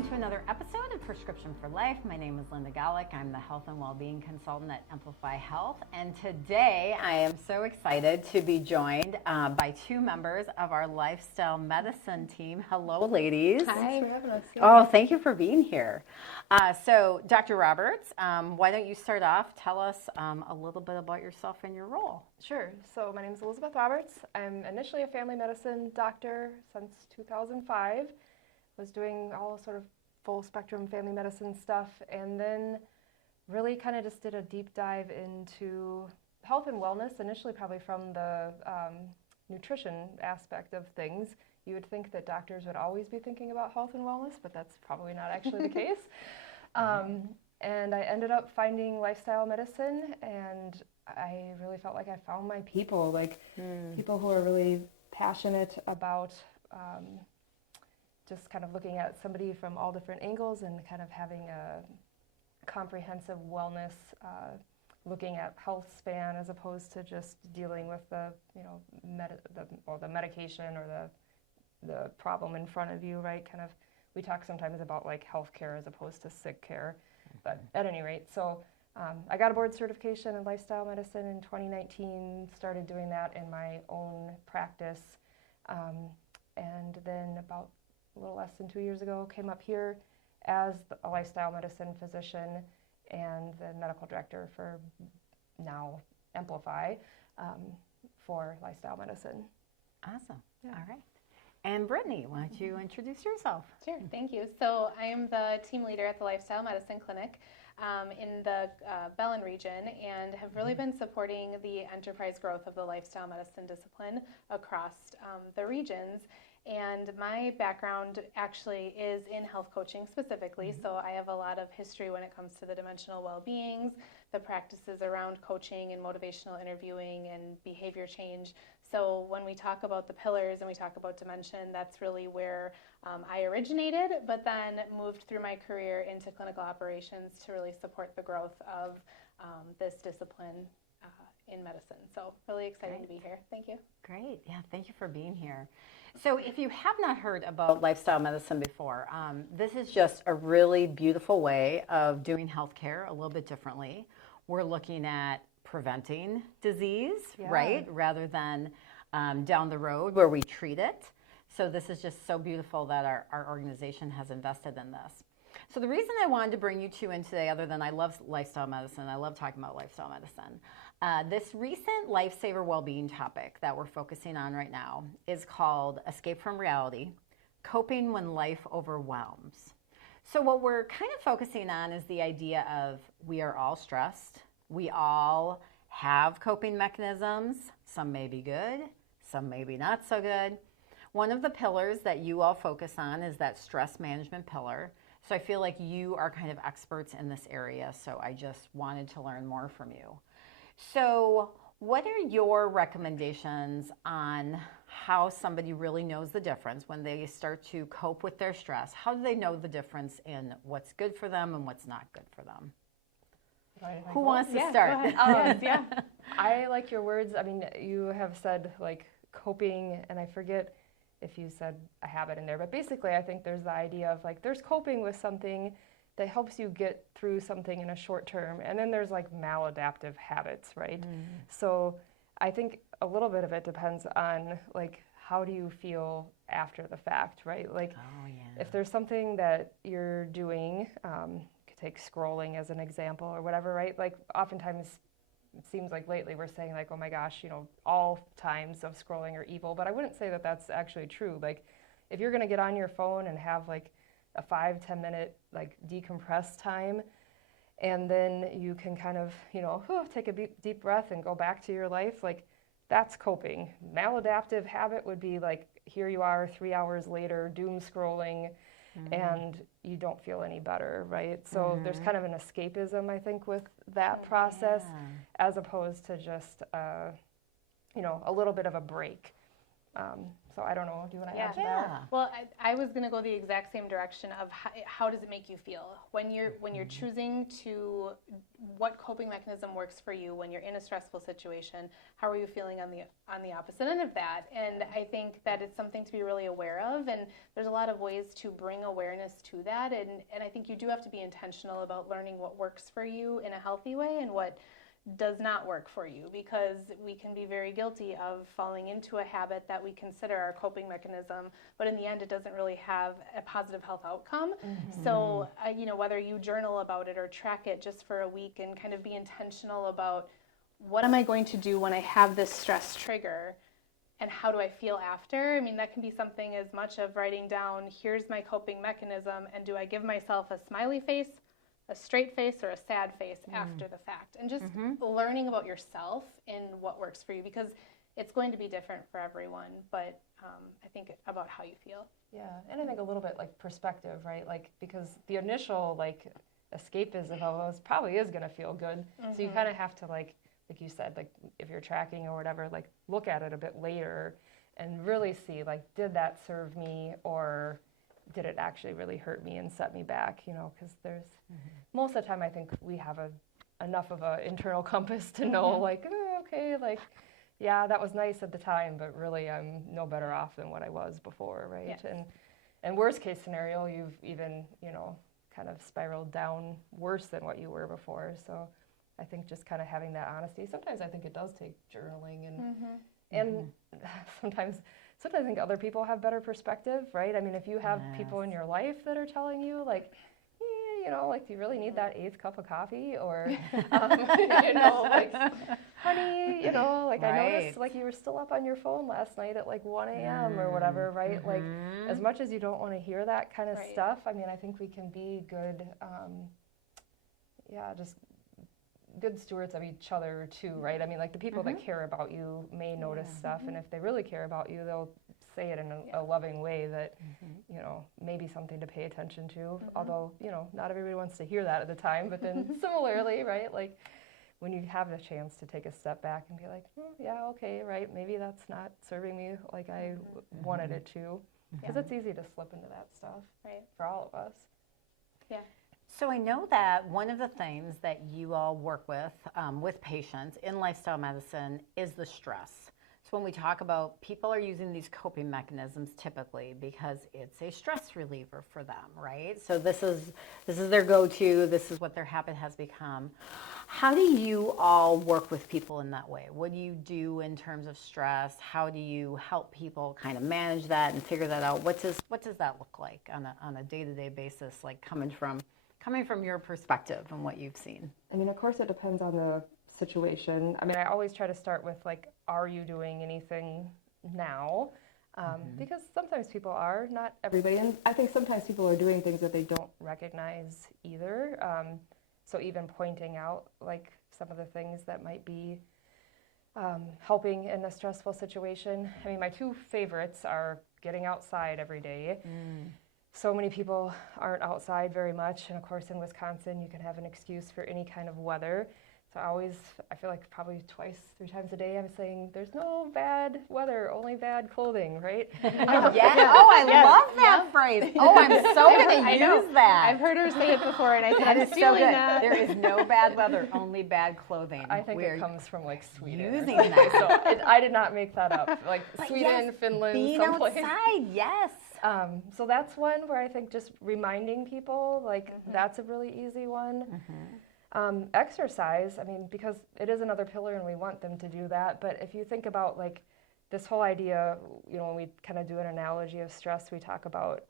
welcome to another episode of Prescription for Life. My name is Linda Gallick. I'm the Health and Wellbeing Consultant at Emplify Health. And today I am so excited to be joined by two members of our lifestyle medicine team. Hello, ladies. Hi. Thanks for having us. Oh, thank you for being here. So, Dr. Roberts, why don't you start off? Tell us a little bit about yourself and your role. Sure. So my name is Elizabeth Roberts. I'm initially a family medicine doctor since 2005. Was doing all sort of full spectrum family medicine stuff, and then really kind of just did a deep dive into health and wellness, initially probably from the nutrition aspect of things. You would think that doctors would always be thinking about health and wellness, but that's probably not actually the case. And I ended up finding lifestyle medicine, and I really felt like I found my people, people who are really passionate about just kind of looking at somebody from all different angles and kind of having a comprehensive wellness, looking at health span as opposed to just dealing with the medication or the problem in front of you, right? Kind of, we talk sometimes about like healthcare as opposed to sick care, but at any rate, so I got a board certification in lifestyle medicine in 2019, started doing that in my own practice, and then about a little less than 2 years ago, came up here as a lifestyle medicine physician and the medical director for now Emplify for lifestyle medicine. Awesome. Yeah. All right. And Brittany, why don't you introduce yourself? Sure, thank you. So I am the team leader at the Lifestyle Medicine Clinic in the Bellin region, and have really been supporting the enterprise growth of the lifestyle medicine discipline across the regions. And my background actually is in health coaching specifically, so I have a lot of history when it comes to the dimensional well-beings, the practices around coaching and motivational interviewing and behavior change. So when we talk about the pillars and we talk about dimension, that's really where I originated, but then moved through my career into clinical operations to really support the growth of this discipline in medicine. So really excited to be here. Thank you. Great. Yeah, thank you for being here. So if you have not heard about lifestyle medicine before, this is just a really beautiful way of doing healthcare a little bit differently. We're looking at preventing disease, right, rather than down the road where we treat it. So this is just so beautiful that our organization has invested in this. So the reason I wanted to bring you two in today, other than I love lifestyle medicine, I love talking about lifestyle medicine, this recent lifesaver well-being topic that we're focusing on right now is called Escape from Reality, Coping When Life Overwhelms. So what we're kind of focusing on is the idea of we are all stressed. We all have coping mechanisms. Some may be good, some may be not so good. One of the pillars that you all focus on is that stress management pillar. So I feel like you are kind of experts in this area, so I just wanted to learn more from you. So what are your recommendations on how somebody really knows the difference when they start to cope with their stress? How do they know the difference in what's good for them and what's not good for them? Who wants to start? Yeah. I like your words. I mean, you have said like coping, and I forget if you said a habit in there, but basically I think there's the idea of like there's coping with something that helps you get through something in a short term, and then there's like maladaptive habits, right? So I think a little bit of it depends on like how do you feel after the fact, right? Like if there's something that you're doing, you could take scrolling as an example or whatever, right? Like oftentimes it seems like lately we're saying like, oh my gosh, all times of scrolling are evil, but I wouldn't say that that's actually true. Like if you're gonna get on your phone and have like a 5-10 minute like decompress time, and then you can kind of take a deep breath and go back to your life, like that's coping. Maladaptive habit would be like here you are 3 hours later doom scrolling and you don't feel any better, right? So there's kind of an escapism, I think, with that process as opposed to just a little bit of a break. So I don't know. Do you want to Yeah. add to that? Yeah. Well, I was going to go the exact same direction of how does it make you feel when you're choosing to what coping mechanism works for you when you're in a stressful situation. How are you feeling on the opposite end of that? And I think that it's something to be really aware of. And there's a lot of ways to bring awareness to that. And I think you do have to be intentional about learning what works for you in a healthy way and what does not work for you, because we can be very guilty of falling into a habit that we consider our coping mechanism, but in the end it doesn't really have a positive health outcome. So whether you journal about it or track it just for a week and kind of be intentional about what am I going to do when I have this stress trigger and how do I feel after. I mean, that can be something as much of writing down, here's my coping mechanism, and do I give myself a smiley face, a straight face, or a sad face after the fact, and just learning about yourself and what works for you, because it's going to be different for everyone, but I think about how you feel. Yeah, and I think a little bit like perspective, right? Like, because the initial like escapism of it probably is going to feel good. So you kind of have to like you said, like if you're tracking or whatever, like look at it a bit later and really see like, did that serve me, or did it actually really hurt me and set me back? Because there's most of the time I think we have enough of an internal compass to know like, okay, like, yeah, that was nice at the time, but really I'm no better off than what I was before, right? Yes. And worst case scenario, you've even, kind of spiraled down worse than what you were before. So I think just kind of having that honesty. Sometimes I think it does take journaling and sometimes I think other people have better perspective, right? I mean, if you have people in your life that are telling you like, like, do you really need that 8th cup of coffee? Or, like, honey, like I noticed like you were still up on your phone last night at like 1 a.m. or whatever, right? Like, as much as you don't want to hear that kind of stuff, I mean, I think we can be good, just good stewards of each other too, right? I mean, like the people that care about you may notice stuff, and if they really care about you, they'll say it in a loving way that, maybe something to pay attention to, although, not everybody wants to hear that at the time, but then similarly, right, like when you have the chance to take a step back and be like, yeah, okay, right, maybe that's not serving me like I wanted it to, because it's easy to slip into that stuff, right, for all of us. Yeah. So I know that one of the things that you all work with patients in lifestyle medicine is the stress. So when we talk about people are using these coping mechanisms typically because it's a stress reliever for them, right? So this is their go-to, this is what their habit has become. How do you all work with people in that way? What do you do in terms of stress? How do you help people kind of manage that and figure that out? What does that look like on a day-to-day basis, like coming from your perspective and what you've seen? I mean, of course, it depends on the situation. I mean, I always try to start with like, are you doing anything now? Because sometimes people are, not everybody, and I think sometimes people are doing things that they don't recognize either. So even pointing out like some of the things that might be helping in a stressful situation. I mean, my 2 favorites are getting outside every day. So many people aren't outside very much, and of course in Wisconsin you can have an excuse for any kind of weather. So I feel like probably 2-3 times a day I'm saying there's no bad weather, only bad clothing, right? Yeah. Oh, I love that phrase. Oh, I'm so going to use that. I've heard her say it before, and I think That I'm is so stealing good. that. There is no bad weather, only bad clothing. I think We're it comes from like Sweden. using or something. that. So I did not make that up. Like But Sweden, yes, Finland, being someplace. outside, yes. So that's one where I think just reminding people, like that's a really easy one. Exercise, I mean, because it is another pillar and we want them to do that. But if you think about like this whole idea, when we kind of do an analogy of stress, we talk about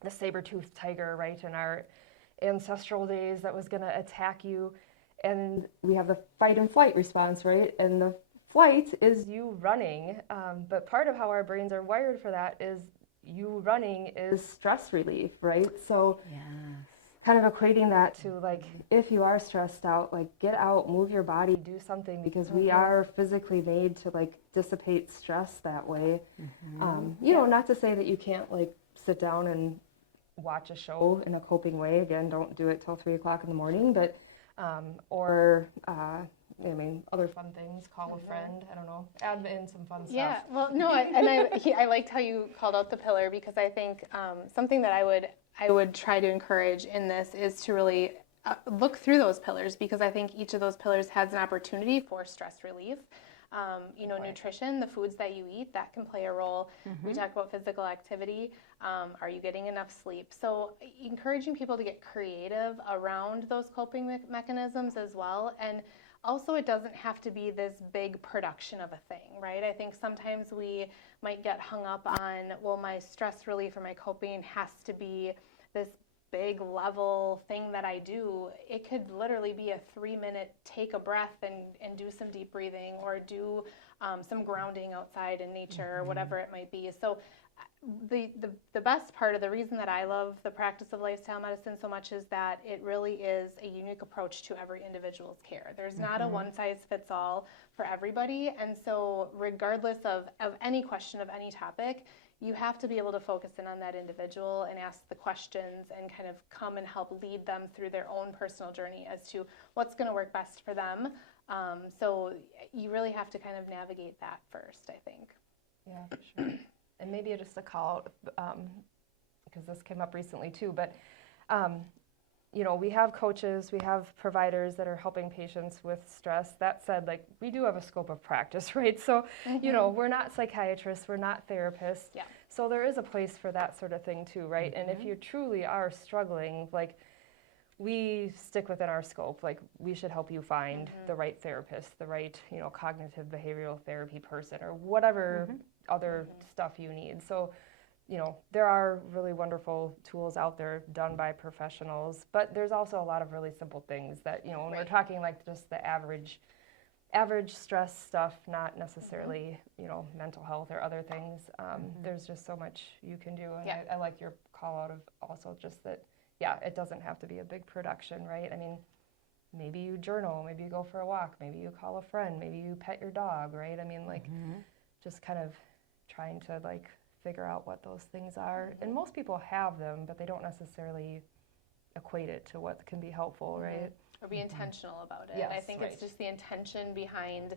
the saber-toothed tiger, right, in our ancestral days that was going to attack you. And we have the fight and flight response, right? And the flight is you running. But part of how our brains are wired for that is you running is stress relief, right? So Yes. kind of equating that to like, if you are stressed out, like get out, move your body, do something, because we are physically made to like dissipate stress that way. Not to say that you can't like sit down and watch a show in a coping way. Again, don't do it till 3 o'clock in the morning, but or I mean, other fun things, call a friend, I don't know, add in some fun stuff. Yeah, well, no, I liked how you called out the pillar, because I think something that I would try to encourage in this is to really look through those pillars, because I think each of those pillars has an opportunity for stress relief. Nutrition, the foods that you eat, that can play a role. We talked about physical activity. Are you getting enough sleep? So encouraging people to get creative around those coping mechanisms as well. And also, it doesn't have to be this big production of a thing, right? I think sometimes we might get hung up on, well, my stress relief or my coping has to be this big level thing that I do. It could literally be a 3-minute take a breath and do some deep breathing, or do some grounding outside in nature, or whatever it might be. So the best part of the reason that I love the practice of lifestyle medicine so much is that it really is a unique approach to every individual's care. There's not a one size fits all for everybody. And so regardless of any question of any topic, you have to be able to focus in on that individual and ask the questions and kind of come and help lead them through their own personal journey as to what's going to work best for them. So you really have to kind of navigate that first, I think. Yeah, for sure. And maybe just a call out, because this came up recently too, but we have coaches, we have providers that are helping patients with stress. That said, like, we do have a scope of practice, right? So, we're not psychiatrists, we're not therapists. Yeah. So there is a place for that sort of thing too, right? And if you truly are struggling, like, we stick within our scope. Like, we should help you find the right therapist, the right, cognitive behavioral therapy person, or whatever other stuff you need. So, there are really wonderful tools out there done by professionals, but there's also a lot of really simple things that, when we're talking like just the average stress stuff, not necessarily, mental health or other things, there's just so much you can do. And I like your call out of also just that, it doesn't have to be a big production, right? I mean, maybe you journal, maybe you go for a walk, maybe you call a friend, maybe you pet your dog, right? I mean, like, just kind of trying to, like, figure out what those things are. And most people have them, but they don't necessarily equate it to what can be helpful, right? Or be intentional about it. Yes, I think it's just the intention behind,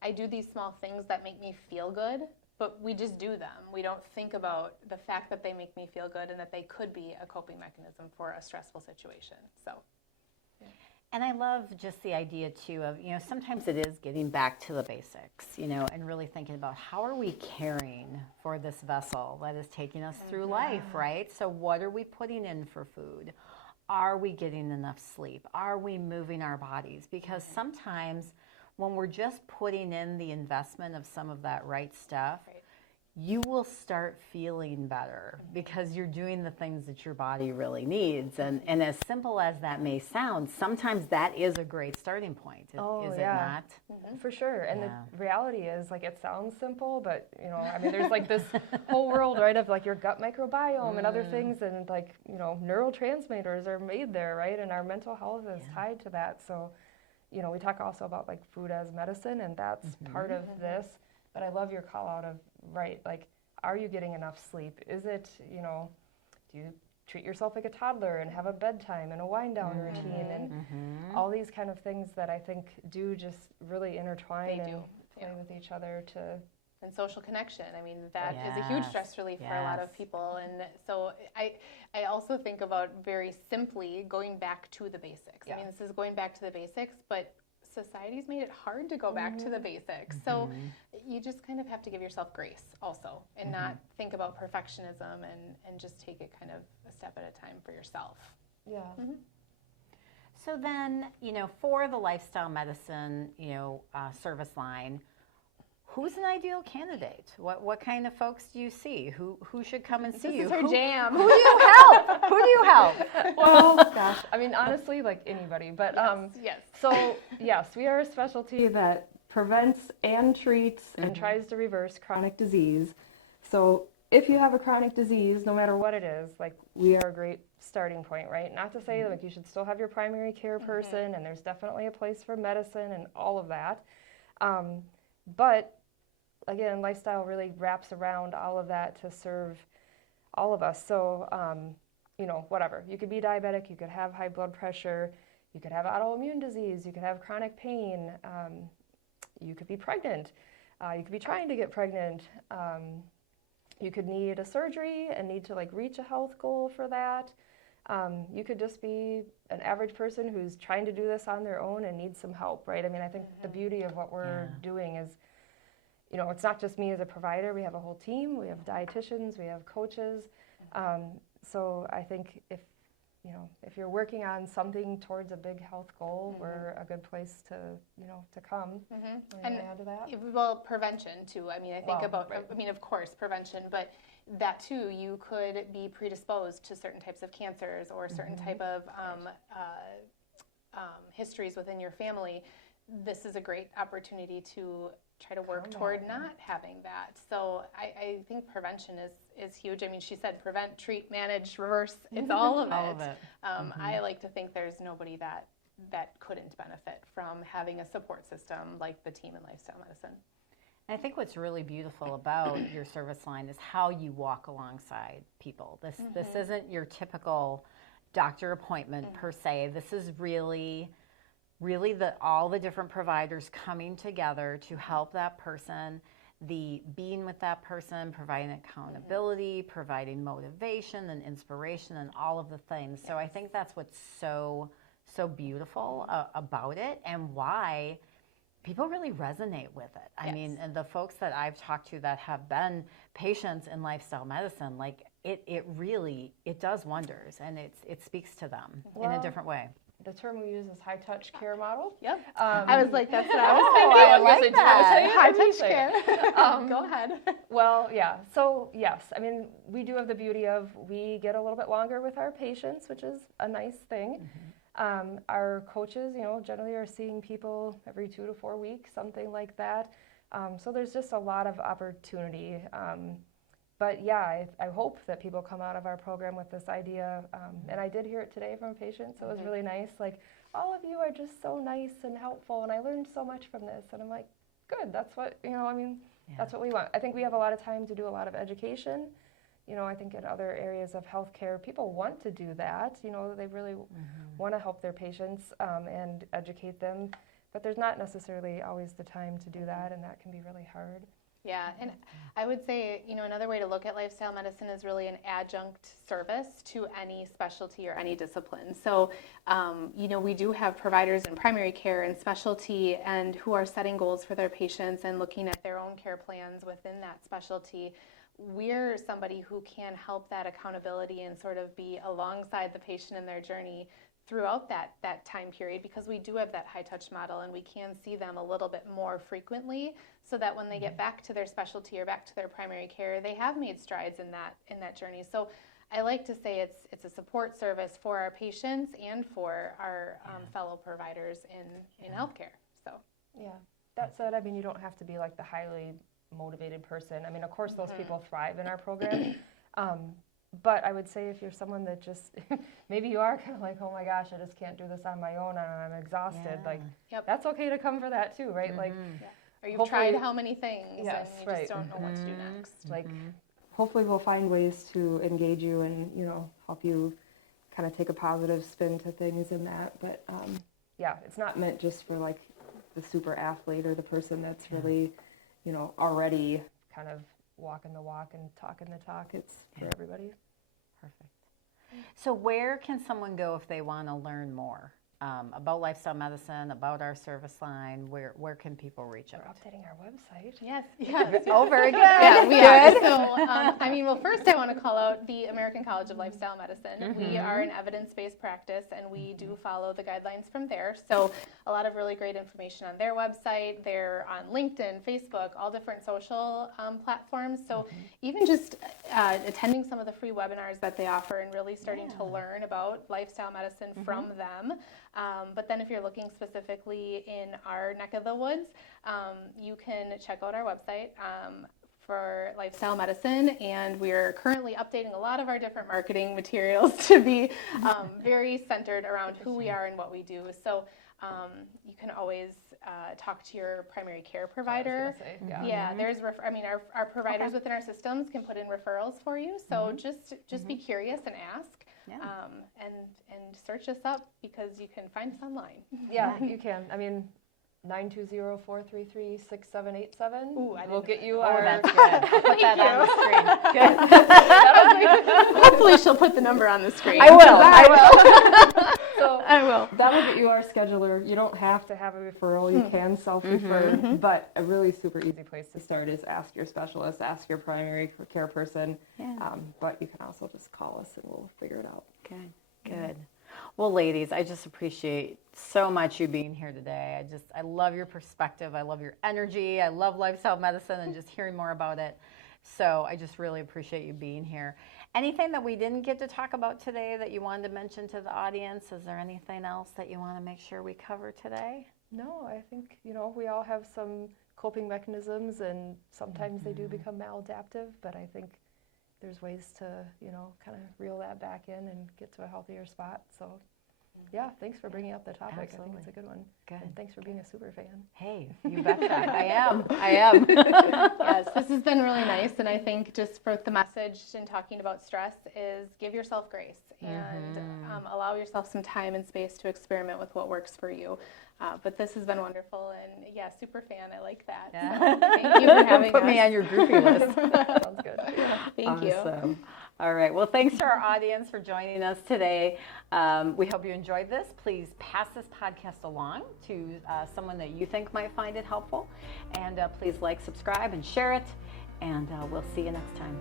I do these small things that make me feel good, but we just do them. We don't think about the fact that they make me feel good and that they could be a coping mechanism for a stressful situation. So. And I love just the idea too of, sometimes it is getting back to the basics, and really thinking about how are we caring for this vessel that is taking us through life, right? So what are we putting in for food? Are we getting enough sleep? Are we moving our bodies? Because sometimes when we're just putting in the investment of some of that right stuff, you will start feeling better because you're doing the things that your body really needs. And as simple as that may sound, sometimes that is a great starting point, is it not? For sure. And the reality is, like, it sounds simple, but, I mean, there's like this whole world, right, of like your gut microbiome and other things, and like, neurotransmitters are made there, right? And our mental health is tied to that. So, we talk also about like food as medicine, and that's part of this. But I love your call out of, like, are you getting enough sleep? Is it, do you treat yourself like a toddler and have a bedtime and a wind down routine and all these kind of things that I think do just really intertwine and play with each other to. And social connection. I mean, that is a huge stress relief for a lot of people. And so I also think about very simply going back to the basics. I mean, this is going back to the basics, but society's made it hard to go back to the basics. So you just kind of have to give yourself grace also, and not think about perfectionism, and just take it kind of a step at a time for yourself. Yeah. So then, for the lifestyle medicine, service line, who's an ideal candidate? What kind of folks do you see? Who should come and see you? This is her jam. Who do you help? Who do you help? Well, gosh, I mean, honestly, like anybody. But yes. So yes, we are a specialty that prevents and treats and tries to reverse chronic disease. So if you have a chronic disease, no matter what it is, like, we are a great starting point, right? Not to say like you should still have your primary care person, and there's definitely a place for medicine and all of that. But again, lifestyle really wraps around all of that to serve all of us. So, whatever. You could be diabetic, you could have high blood pressure, you could have autoimmune disease, you could have chronic pain, you could be pregnant, you could be trying to get pregnant, you could need a surgery and need to like reach a health goal for that. You could just be an average person who's trying to do this on their own and needs some help, right? I mean, I think the beauty of what we're doing is, you know, it's not just me as a provider. We have a whole team. We have dietitians. We have coaches. So I think if you're working on something towards a big health goal, we're a good place to, to come. And add to that? Well, prevention too. I mean, I think Right. I mean, of course, prevention, but that too, you could be predisposed to certain types of cancers or certain type of histories within your family. This is a great opportunity to try to work toward not having that. So I think prevention is huge. I mean, she said prevent, treat, manage, reverse. It's all of it. All of it. I like to think there's nobody that couldn't benefit from having a support system like the team in lifestyle medicine. I think what's really beautiful about your service line is how you walk alongside people. This isn't your typical doctor appointment per se. This is really all the different providers coming together to help that person, being with that person, providing accountability, providing motivation and inspiration and all of the things. So I think that's what's so beautiful about it, and why people really resonate with it. I mean, and the folks that I've talked to that have been patients in lifestyle medicine, like it really does wonders, and it speaks to them in a different way. The term we use is high touch care model. Yep. I was like, that's what I was thinking. I like that. High touch care. Go ahead. Well, yeah. So yes, I mean, we do have the beauty of we get a little bit longer with our patients, which is a nice thing. Our coaches, generally are seeing people every 2 to 4 weeks, something like that. So there's just a lot of opportunity. But yeah, I hope that people come out of our program with this idea. And I did hear it today from a patient, so it was really nice. Like, all of you are just so nice and helpful, and I learned so much from this. And I'm like, good, that's what, that's what we want. I think we have a lot of time to do a lot of education. I think in other areas of healthcare, people want to do that. They really want to help their patients and educate them. But there's not necessarily always the time to do that, and that can be really hard. Yeah, and I would say, another way to look at lifestyle medicine is really an adjunct service to any specialty or any discipline. So, we do have providers in primary care and specialty and who are setting goals for their patients and looking at their own care plans within that specialty. We're somebody who can help that accountability and sort of be alongside the patient in their journey throughout that time period, because we do have that high touch model and we can see them a little bit more frequently, so that when they get back to their specialty or back to their primary care, they have made strides in that journey. So I like to say it's a support service for our patients and for our fellow providers in healthcare. So yeah, that said, I mean, you don't have to be like the highly motivated person. I mean, of course, those people thrive in our program. But I would say if you're someone that just, maybe you are kind of like, oh my gosh, I just can't do this on my own and I'm exhausted. Like, that's okay to come for that too, right? Like, or you've tried how many things and you right. just don't know what to do next. Like, hopefully we'll find ways to engage you and, help you kind of take a positive spin to things in that. But it's not meant just for like the super athlete or the person that's really, already kind of walking the walk and talking the talk. It's for everybody. Perfect. So where can someone go if they want to learn more about lifestyle medicine, about our service line? Where can people reach out? We're updating our website. Yes. Oh, very good. Yeah, we are. So, first I want to call out the American College of Lifestyle Medicine. We are an evidence-based practice, and we do follow the guidelines from there. So a lot of really great information on their website. They're on LinkedIn, Facebook, all different social platforms. So even just attending some of the free webinars that they offer and really starting to learn about lifestyle medicine from them. But then if you're looking specifically in our neck of the woods, you can check out our website for lifestyle medicine, and we're currently updating a lot of our different marketing materials to be very centered around who we are and what we do. So you can always talk to your primary care provider. There's our providers within our systems can put in referrals for you. So just be curious and ask. Yeah. And search us up because you can find us online. Yeah, you can. I mean, 920-433-6787. Ooh, I didn't We'll know get that. you Oh, our. that's good. I'll put that on the screen. Good. Hopefully she'll put the number on the screen. I will. So I will. that'll get you our scheduler. You don't have to have a referral. You can self-refer, but a really super easy place to start is ask your specialist, ask your primary care person. Yeah. But you can also just call us and we'll figure it out. Good. Well, ladies, I just appreciate so much you being here today. I love your perspective. I love your energy. I love lifestyle medicine and just hearing more about it. So I just really appreciate you being here. Anything that we didn't get to talk about today that you wanted to mention to the audience? Is there anything else that you want to make sure we cover today? No, I think, we all have some coping mechanisms and sometimes they do become maladaptive, but I think there's ways to, kind of reel that back in and get to a healthier spot. So, yeah, thanks for bringing up the topic. Absolutely. I think it's a good one. Good. And thanks for being a super fan. Hey, you betcha. I am. Yes, this has been really nice, and I think just for the message in talking about stress is give yourself grace and allow yourself some time and space to experiment with what works for you. But this has been wonderful, and yeah, super fan. I like that. Yeah. So, thank you for having Put us. me on your groupie list. Sounds good. Thank you. Awesome. All right. Well, thanks to our audience for joining us today. We hope you enjoyed this. Please pass this podcast along to someone that you think might find it helpful. And please like, subscribe, and share it. And we'll see you next time.